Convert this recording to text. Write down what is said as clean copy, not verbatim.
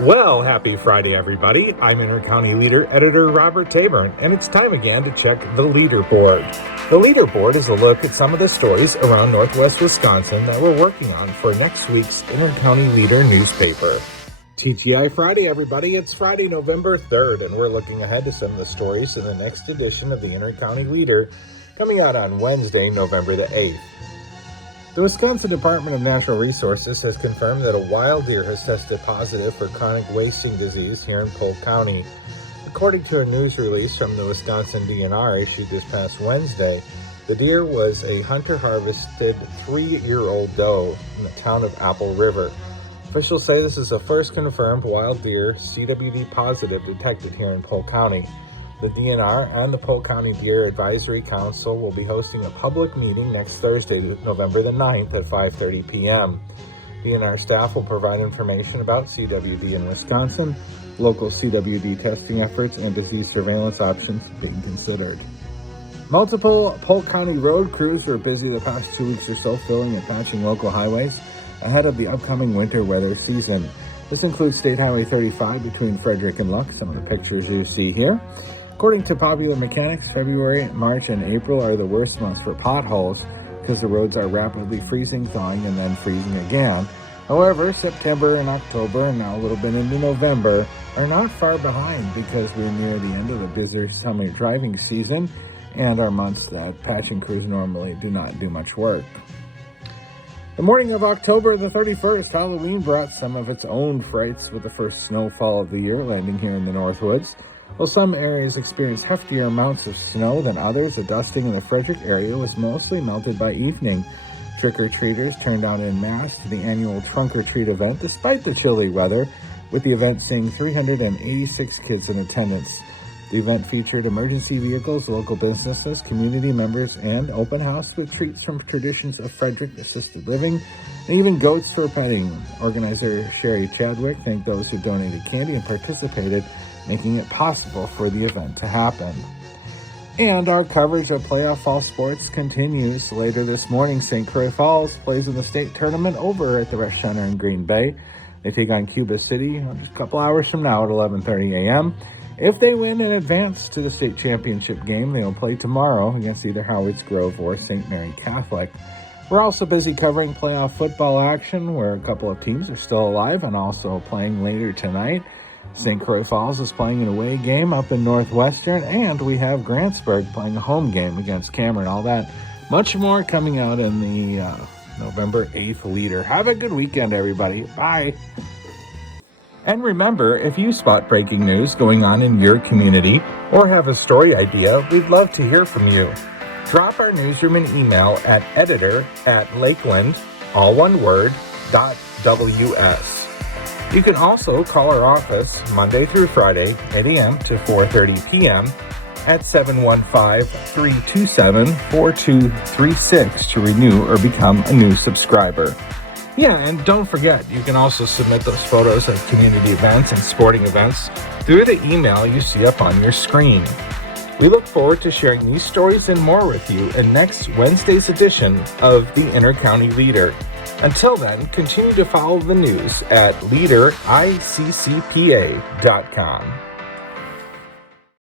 Well, happy Friday, everybody. I'm Intercounty Leader Editor Robert Taborn, and it's time again to check the leaderboard. The leaderboard is a look at some of the stories around Northwest Wisconsin that we're working on for next week's Intercounty Leader newspaper. TGI Friday, everybody. It's Friday, November 3rd, and we're looking ahead to some of the stories in the next edition of the Intercounty Leader coming out on Wednesday, November the 8th. The Wisconsin Department of Natural Resources has confirmed that a wild deer has tested positive for chronic wasting disease here in Polk County. According to a news release from the Wisconsin DNR issued this past Wednesday, the deer was a hunter-harvested 3-year-old doe in the town of Apple River. Officials say this is the first confirmed wild deer CWD positive detected here in Polk County. The DNR and the Polk County Deer Advisory Council will be hosting a public meeting next Thursday, November the 9th at 5:30 p.m. DNR staff will provide information about CWD in Wisconsin, local CWD testing efforts, and disease surveillance options being considered. Multiple Polk County road crews were busy the past 2 weeks or so filling and patching local highways ahead of the upcoming winter weather season. This includes State Highway 35 between Frederick and Luck, some of the pictures you see here. According to Popular Mechanics, February, March, and April are the worst months for potholes because the roads are rapidly freezing, thawing, and then freezing again. However, September and October, and now a little bit into November, are not far behind because we're near the end of the busier summer driving season and are months that patching crews normally do not do much work. The morning of October the 31st, Halloween brought some of its own frights with the first snowfall of the year landing here in the Northwoods. While some areas experienced heftier amounts of snow than others, the dusting in the Frederick area was mostly melted by evening. Trick-or-treaters turned out en masse to the annual trunk-or-treat event despite the chilly weather, with the event seeing 386 kids in attendance. The event featured emergency vehicles, local businesses, community members, and open house with treats from traditions of Frederick assisted living, and even goats for petting. Organizer Sherry Chadwick thanked those who donated candy and participated, making it possible for the event to happen. And our coverage of playoff fall sports continues. Later this morning, St. Croix Falls plays in the state tournament over at the Resch Center in Green Bay. They take on Cuba City just a couple hours from now at 11:30 a.m. If they win and advance to the state championship game, they will play tomorrow against either Howard's Grove or St. Mary Catholic. We're also busy covering playoff football action where a couple of teams are still alive and also playing later tonight. St. Croix Falls is playing an away game up in Northwestern, and we have Grantsburg playing a home game against Cameron. All that, much more coming out in the November 8th Leader. Have a good weekend, everybody. Bye. And remember, if you spot breaking news going on in your community or have a story idea, we'd love to hear from you. Drop our newsroom an email at editor@lakeland, all one word, .ws. You can also call our office Monday through Friday, 8 a.m. to 4:30 p.m. at 715-327-4236 to renew or become a new subscriber. Yeah, and don't forget, you can also submit those photos of community events and sporting events through the email you see up on your screen. We look forward to sharing these stories and more with you in next Wednesday's edition of the Intercounty Leader. Until then, continue to follow the news at leaderICCPA.com.